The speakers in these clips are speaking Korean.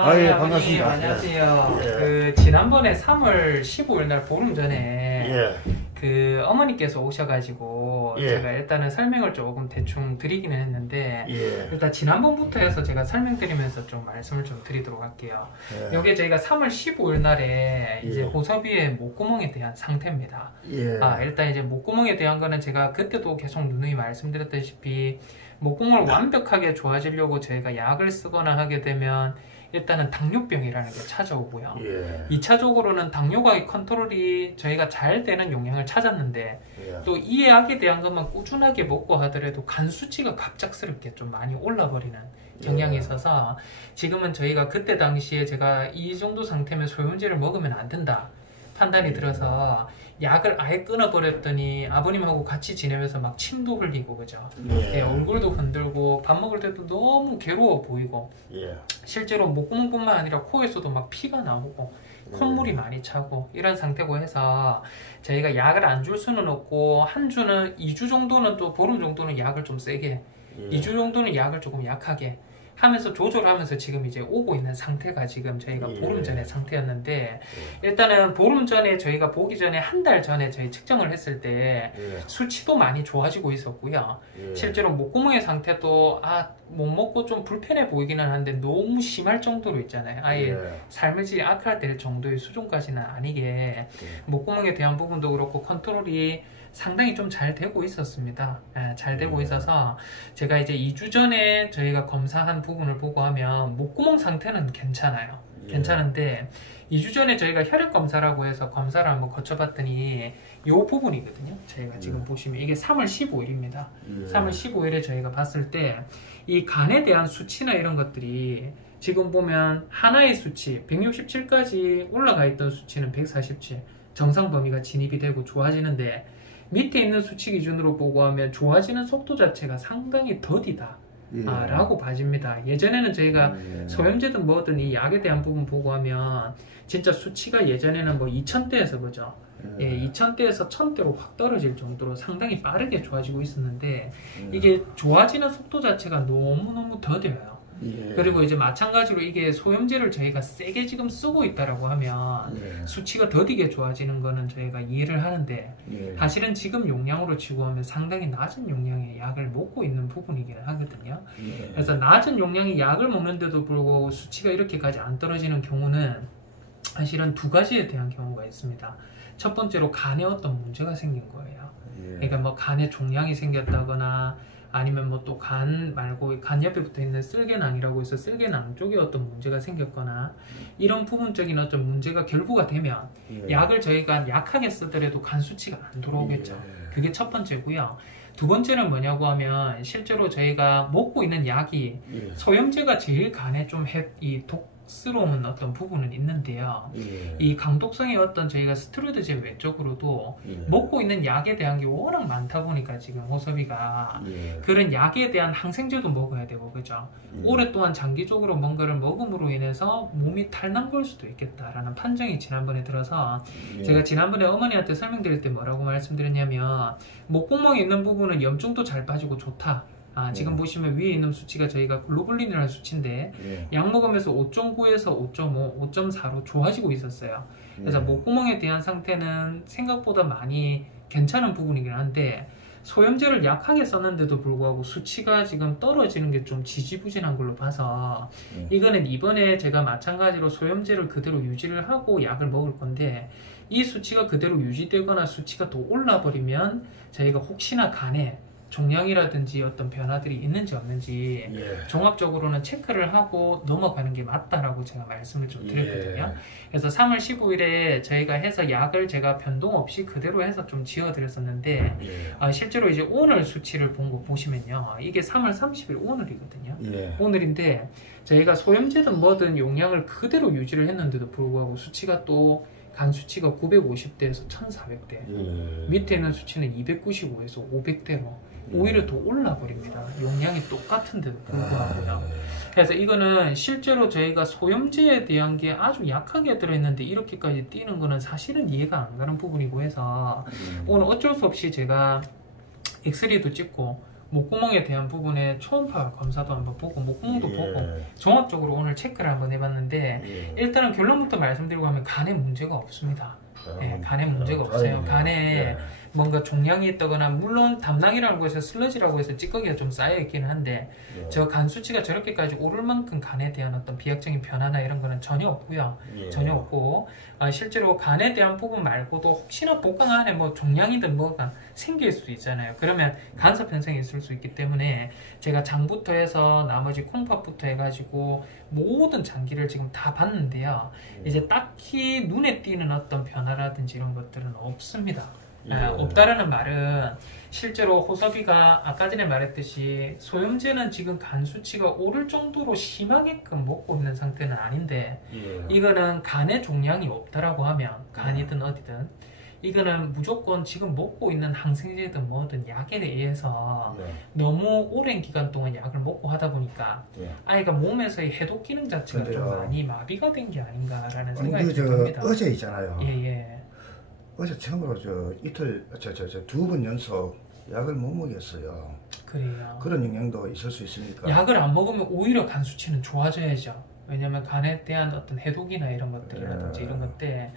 예, 아버님, 반갑습니다. 안녕하세요. 예. 지난번에 3월 15일 날 보름 전에 예. 어머니께서 오셔가지고 예. 제가 일단은 설명을 조금 대충 드리기는 했는데 예. 일단 지난번부터 해서 제가 설명드리면서 좀 말씀을 좀 드리도록 할게요. 예. 요게 저희가 3월 15일 날에 이제 예. 호섭이의 목구멍에 대한 상태입니다. 예. 일단 이제 목구멍에 대한 거는 제가 그때도 계속 누누이 말씀드렸다시피 목구멍을 완벽하게 좋아지려고 저희가 약을 쓰거나 하게 되면 일단은 당뇨병이라는 게 찾아오고요. 예. 2차적으로는 당뇨가 컨트롤이 저희가 잘 되는 용량을 찾았는데 예. 또 이 약에 대한 것만 꾸준하게 먹고 하더라도 간 수치가 갑작스럽게 좀 많이 올라버리는 경향이 있어서 지금은 저희가 그때 당시에 제가 이 정도 상태면 소염제를 먹으면 안 된다 판단이 들어서 약을 아예 끊어버렸더니 아버님하고 같이 지내면서 막 침도 흘리고 그죠? 예. 얼굴도 흔들고 밥 먹을 때도 너무 괴로워 보이고 예. 실제로 목구멍뿐만 아니라 코에서도 막 피가 나오고 콧물이 많이 차고 이런 상태고 해서 저희가 약을 안 줄 수는 없고 한 주는 2주 정도는 또 보름 정도는 약을 좀 세게 2주 정도는 약을 조금 약하게 하면서 조절하면서 지금 이제 오고 있는 상태가 지금 저희가 보름 전의 상태였는데 일단은 보름 전에 저희가 보기 전에 한 달 전에 저희 측정을 했을 때 수치도 많이 좋아지고 있었고요. 실제로 목구멍의 상태도 못 먹고 좀 불편해 보이기는 한데 너무 심할 정도로 있잖아요. 아예 삶을 질이 악화될 정도의 수준까지는 아니게 목구멍에 대한 부분도 그렇고 컨트롤이 상당히 좀 잘 되고 있었습니다. 잘 되고 있어서 제가 이제 2주 전에 저희가 검사한 부분을 보고 하면 목구멍 상태는 괜찮아요. 괜찮은데 2주 전에 저희가 혈액 검사라고 해서 검사를 한번 거쳐봤더니 이 부분이거든요. 저희가 지금 보시면 이게 3월 15일입니다. 3월 15일에 저희가 봤을 때 이 간에 대한 수치나 이런 것들이 지금 보면 하나의 수치 167까지 올라가 있던 수치는 147 정상 범위가 진입이 되고 좋아지는데 밑에 있는 수치 기준으로 보고 하면 좋아지는 속도 자체가 상당히 더디다 라고 봐집니다. 예전에는 저희가 소염제든 뭐든 이 약에 대한 부분 보고 하면 진짜 수치가 예전에는 뭐 2000대에서 그죠? 2000대에서 1000대로 확 떨어질 정도로 상당히 빠르게 좋아지고 있었는데 이게 좋아지는 속도 자체가 너무너무 더뎌요. 그리고 이제 마찬가지로 이게 소염제를 저희가 세게 지금 쓰고 있다라고 하면 수치가 더디게 좋아지는 거는 저희가 이해를 하는데 사실은 지금 용량으로 치고 하면 상당히 낮은 용량의 약을 먹고 있는 부분이기는 하거든요. 그래서 낮은 용량의 약을 먹는데도 불구하고 수치가 이렇게까지 안 떨어지는 경우는 사실은 두 가지에 대한 경우가 있습니다. 첫 번째로 간에 어떤 문제가 생긴 거예요. 그러니까 뭐 간에 종양이 생겼다거나 아니면 뭐 또 간 말고 간 옆에 붙어 있는 쓸개낭이라고 해서 쓸개낭 쪽에 어떤 문제가 생겼거나 이런 부분적인 어떤 문제가 결부가 되면 약을 저희가 약하게 쓰더라도 간 수치가 안 들어오겠죠. 그게 첫 번째고요. 두 번째는 뭐냐고 하면 실제로 저희가 먹고 있는 약이 소염제가 제일 간에 좀 독스러운 어떤 부분은 있는데요. 이 강독성의 어떤 저희가 스테로이드제 외적으로도 먹고 있는 약에 대한 게 워낙 많다 보니까 지금 호섭이가 그런 약에 대한 항생제도 먹어야 되고 그죠? 오랫동안 장기적으로 뭔가를 먹음으로 인해서 몸이 탈난걸 수도 있겠다라는 판정이 지난번에 들어서 제가 지난번에 어머니한테 설명드릴 때 뭐라고 말씀드렸냐면 목구멍에 있는 부분은 염증도 잘 빠지고 좋다. 지금 보시면 위에 있는 수치가 저희가 글로불린이라는 수치인데 약 먹으면서 5.9에서 5.5, 5.4로 좋아지고 있었어요. 그래서 목구멍에 대한 상태는 생각보다 많이 괜찮은 부분이긴 한데 소염제를 약하게 썼는데도 불구하고 수치가 지금 떨어지는 게 좀 지지부진한 걸로 봐서 이거는 이번에 제가 마찬가지로 소염제를 그대로 유지를 하고 약을 먹을 건데 이 수치가 그대로 유지되거나 수치가 더 올라버리면 저희가 혹시나 간에 종양이라든지 어떤 변화들이 있는지 없는지 종합적으로는 체크를 하고 넘어가는 게 맞다라고 제가 말씀을 좀 드렸거든요. 그래서 3월 15일에 저희가 해서 약을 제가 변동 없이 그대로 해서 좀 지어드렸었는데 실제로 이제 오늘 수치를 본 거 보시면요. 이게 3월 30일 오늘이거든요. 오늘인데 저희가 소염제든 뭐든 용량을 그대로 유지를 했는데도 불구하고 수치가 또 간 수치가 950대에서 1400대 밑에 있는 수치는 295에서 500대로 오히려 더 올라버립니다. 용량이 똑같은데도 불구하고요. 그래서 이거는 실제로 저희가 소염제에 대한 게 아주 약하게 들어있는데 이렇게까지 뛰는 거는 사실은 이해가 안 가는 부분이고 해서 오늘 어쩔 수 없이 제가 엑스레이도 찍고 목구멍에 대한 부분에 초음파 검사도 한번 보고 목구멍도 예. 보고 종합적으로 오늘 체크를 한번 해봤는데 예. 일단은 결론부터 말씀드리고 하면 간에 문제가 없습니다. 예, 간에 문제가 없어요. 다행이네요. 간에 예. 뭔가 종양이 있다거나 물론 담낭이라고 해서 슬러지라고 해서 찌꺼기가 좀 쌓여 있기는 한데 예. 저 간 수치가 저렇게까지 오를 만큼 간에 대한 어떤 비약적인 변화나 이런 거는 전혀 없고요. 예. 전혀 없고 실제로 간에 대한 부분 말고도 혹시나 복강 안에 뭐 종양이든 뭐가 생길 수도 있잖아요. 그러면 간섭 현상이 있을 수 있기 때문에 제가 장부터 해서 나머지 콩팥부터 해가지고 모든 장기를 지금 다 봤는데요. 이제 딱히 눈에 띄는 어떤 변화라든지 이런 것들은 없습니다. 예. 없다라는 말은 실제로 호섭이가 아까 전에 말했듯이 소염제는 지금 간 수치가 오를 정도로 심하게끔 먹고 있는 상태는 아닌데 예. 이거는 간에 종양이 없다라고 하면 간이든 어디든 이거는 무조건 지금 먹고 있는 항생제든 뭐든 약에 의해서 예. 너무 오랜 기간 동안 약을 먹고 하다 보니까 예. 아이가 몸에서의 해독 기능 자체가 좀 근데요. 많이 마비가 된 게 아닌가라는 생각이 아니 듭니다. 어제 있잖아요. 예예. 어제 처음으로 이틀 두 번 연속 약을 못 먹였어요. 그래요. 그런 영향도 있을 수 있습니까? 약을 안 먹으면 오히려 간 수치는 좋아져야죠. 왜냐면 간에 대한 어떤 해독이나 이런 것들이라든지 예. 이런 것들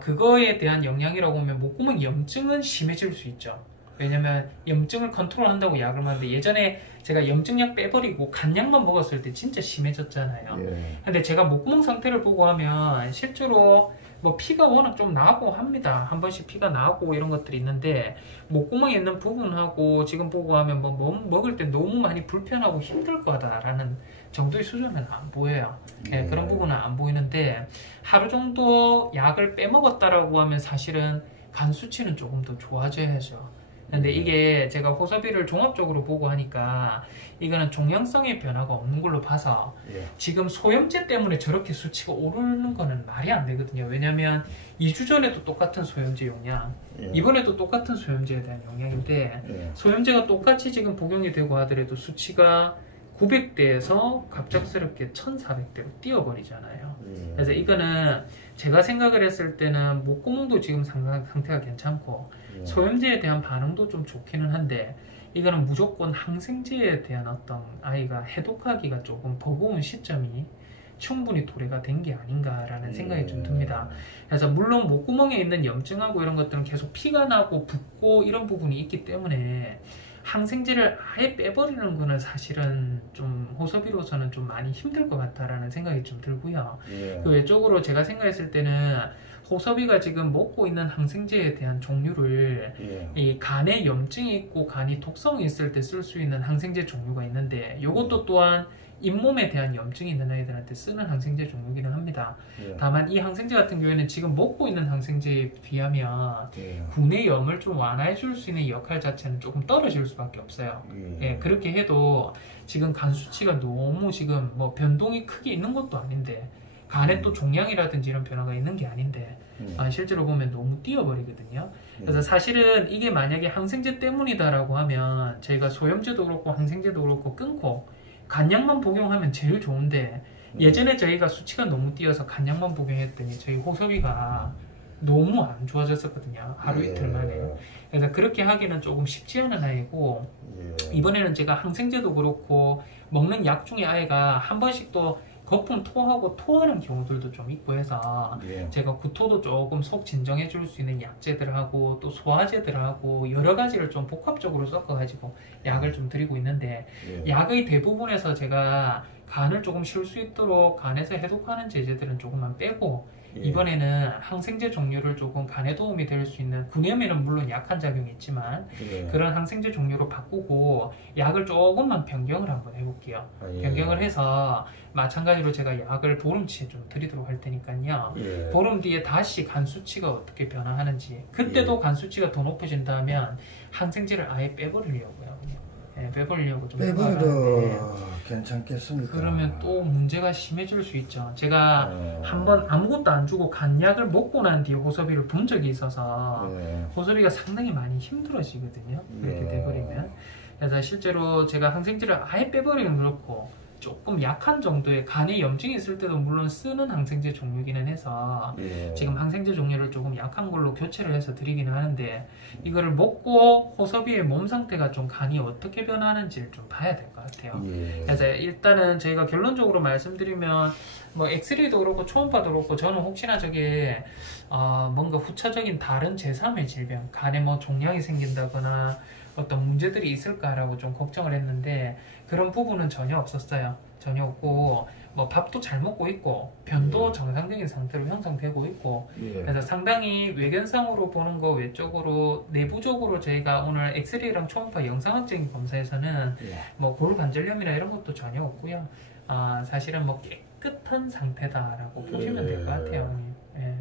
그거에 대한 영향이라고 하면 목구멍 염증은 심해질 수 있죠. 왜냐면 염증을 컨트롤한다고 약을 먹는데 예전에 제가 염증약 빼버리고 간약만 먹었을 때 진짜 심해졌잖아요. 예. 근데 제가 목구멍 상태를 보고 하면 실제로 뭐 피가 워낙 좀 나고 합니다. 한 번씩 피가 나고 이런 것들이 있는데 목구멍에 있는 부분하고 지금 보고 하면 뭐 먹을 때 너무 많이 불편하고 힘들 거다라는 정도의 수준은 안 보여요. 예, 그런 부분은 안 보이는데 하루 정도 약을 빼먹었다라고 하면 사실은 간 수치는 조금 더 좋아져야죠. 근데 이게 제가 호섭이를 종합적으로 보고 하니까 이거는 종양성의 변화가 없는 걸로 봐서 예. 지금 소염제 때문에 저렇게 수치가 오르는 거는 말이 안 되거든요. 왜냐면 2주 전에도 똑같은 소염제 용량, 예. 이번에도 똑같은 소염제에 대한 용량인데 예. 소염제가 똑같이 지금 복용이 되고 하더라도 수치가 900대에서 갑작스럽게 1400대로 뛰어버리잖아요. 예. 그래서 이거는 제가 생각을 했을 때는 목구멍도 지금 상태가 괜찮고 예. 소염제에 대한 반응도 좀 좋기는 한데 이거는 무조건 항생제에 대한 어떤 아이가 해독하기가 조금 버거운 시점이 충분히 도래가 된 게 아닌가라는 생각이 좀 듭니다. 그래서 물론 목구멍에 있는 염증하고 이런 것들은 계속 피가 나고 붓고 이런 부분이 있기 때문에 항생제를 아예 빼버리는 거는 사실은 좀 호섭이로서는 좀 많이 힘들 것 같다라는 생각이 좀 들고요. 예. 그 외적으로 제가 생각했을 때는 호섭이가 지금 먹고 있는 항생제에 대한 종류를 예. 이 간에 염증이 있고 간이 독성이 있을 때 쓸 수 있는 항생제 종류가 있는데 이것도 또한 잇몸에 대한 염증이 있는 아이들한테 쓰는 항생제 종류기는 합니다. 예. 다만 이 항생제 같은 경우에는 지금 먹고 있는 항생제에 비하면 예. 군의 염을 좀 완화해 줄 수 있는 역할 자체는 조금 떨어질 수밖에 없어요. 예, 그렇게 해도 지금 간 수치가 너무 지금 뭐 변동이 크게 있는 것도 아닌데 간에 또 종양이라든지 이런 변화가 있는 게 아닌데 실제로 보면 너무 뛰어버리거든요. 그래서 사실은 이게 만약에 항생제 때문이다라고 하면 저희가 소염제도 그렇고 항생제도 그렇고 끊고 간약만 복용하면 제일 좋은데 예전에 저희가 수치가 너무 뛰어서 간약만 복용했더니 저희 호섭이가 너무 안 좋아졌었거든요. 하루 이틀 만에. 그래서 그렇게 하기는 조금 쉽지 않은 아이고 이번에는 제가 항생제도 그렇고 먹는 약 중에 아이가 한 번씩 또 거품 토하고 토하는 경우들도 좀 있고 해서 제가 구토도 조금 속 진정해 줄 수 있는 약제들하고 또 소화제들하고 여러 가지를 좀 복합적으로 섞어 가지고 약을 좀 드리고 있는데 약의 대부분에서 제가 간을 조금 쉴 수 있도록 간에서 해독하는 제제들은 조금만 빼고 이번에는 항생제 종류를 조금 간에 도움이 될 수 있는 군염에는 물론 약한 작용이 있지만 그런 항생제 종류로 바꾸고 약을 조금만 변경을 한번 해볼게요. 변경을 해서 마찬가지로 제가 약을 보름치에 좀 드리도록 할 테니까요. 보름 뒤에 다시 간 수치가 어떻게 변화하는지 그때도 간 수치가 더 높아진다면 항생제를 아예 빼버리려고요. 빼버리려고 좀 빼버려도 괜찮겠습니까? 그러면 또 문제가 심해질 수 있죠. 제가 한번 아무것도 안 주고 간약을 먹고 난 뒤에 호섭이를 본 적이 있어서 호섭이가 상당히 많이 힘들어지거든요. 이렇게 돼버리면. 그래서 실제로 제가 항생제를 아예 빼버리면 그렇고 조금 약한 정도의 간에 염증이 있을 때도 물론 쓰는 항생제 종류기는 해서 예. 지금 항생제 종류를 조금 약한 걸로 교체를 해서 드리기는 하는데 이거를 먹고 호섭이의 몸 상태가 좀 간이 어떻게 변하는지를 좀 봐야 될 것 같아요. 예. 그래서 일단은 저희가 결론적으로 말씀드리면 뭐 엑스레이도 그렇고 초음파도 그렇고 저는 혹시나 저게 뭔가 후차적인 다른 제3의 질병 간에 뭐 종양이 생긴다거나 어떤 문제들이 있을까라고 좀 걱정을 했는데 그런 부분은 전혀 없었어요. 전혀 없고 뭐 밥도 잘 먹고 있고 변도 정상적인 상태로 형성되고 있고 예. 그래서 상당히 외견상으로 보는 거 외적으로 내부적으로 저희가 오늘 엑스레이랑 초음파 영상학적인 검사에서는 예. 뭐 골관절염이나 이런 것도 전혀 없고요. 사실은 뭐 깨끗한 상태다라고 보시면 될 것 같아요. 예.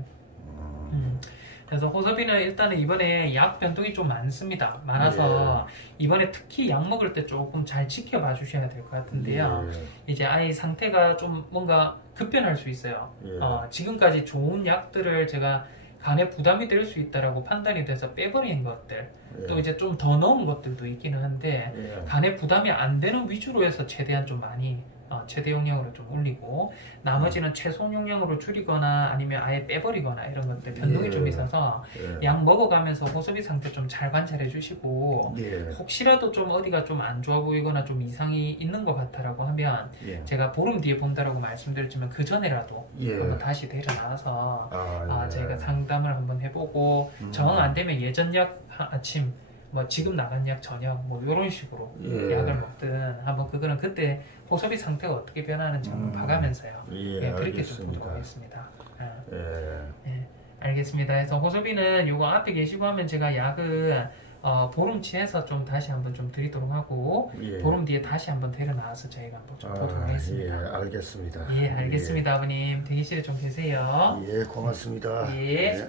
그래서 호섭이는 일단은 이번에 약 변동이 좀 많습니다. 많아서 이번에 특히 약 먹을 때 조금 잘 지켜봐 주셔야 될 것 같은데요. 이제 아이 상태가 좀 뭔가 급변할 수 있어요. 예. 지금까지 좋은 약들을 제가 간에 부담이 될 수 있다라고 판단이 돼서 빼버린 것들 예. 또 이제 좀 더 넣은 것들도 있기는 한데 예. 간에 부담이 안 되는 위주로 해서 최대한 좀 많이 최대 용량으로 좀 올리고 나머지는 최소 용량으로 줄이거나 아니면 아예 빼버리거나 이런 것들 변동이 예. 좀 있어서 예. 약 먹어가면서 호흡이 상태 좀 잘 관찰해 주시고 예. 혹시라도 좀 어디가 좀 안 좋아 보이거나 좀 이상이 있는 것 같다라고 하면 예. 제가 보름 뒤에 본다라고 말씀드렸지만 그 전에라도 예. 한번 다시 데려나와서 예. 저희가 상담을 한번 해보고 정 안 되면 예전 약 아침 뭐 지금 나간 약 저녁 뭐 이런 식으로 예. 약을 먹든 한번 그거는 그때 호흡이 상태가 어떻게 변하는지 한번 봐가면서요. 예, 그렇게 좀 알겠습니다. 보도록 하겠습니다. 예. 알겠습니다. 그래서 호섭이는 요거 앞에 계시고 하면 제가 약을 보름치해서 좀 다시 한번 좀 드리도록 하고 예. 보름 뒤에 다시 한번 데려나와서 저희가 한번 좀 보도록 하겠습니다. 예, 알겠습니다. 예, 알겠습니다. 아버님 대기실에 좀 계세요. 예, 고맙습니다. 예. 예.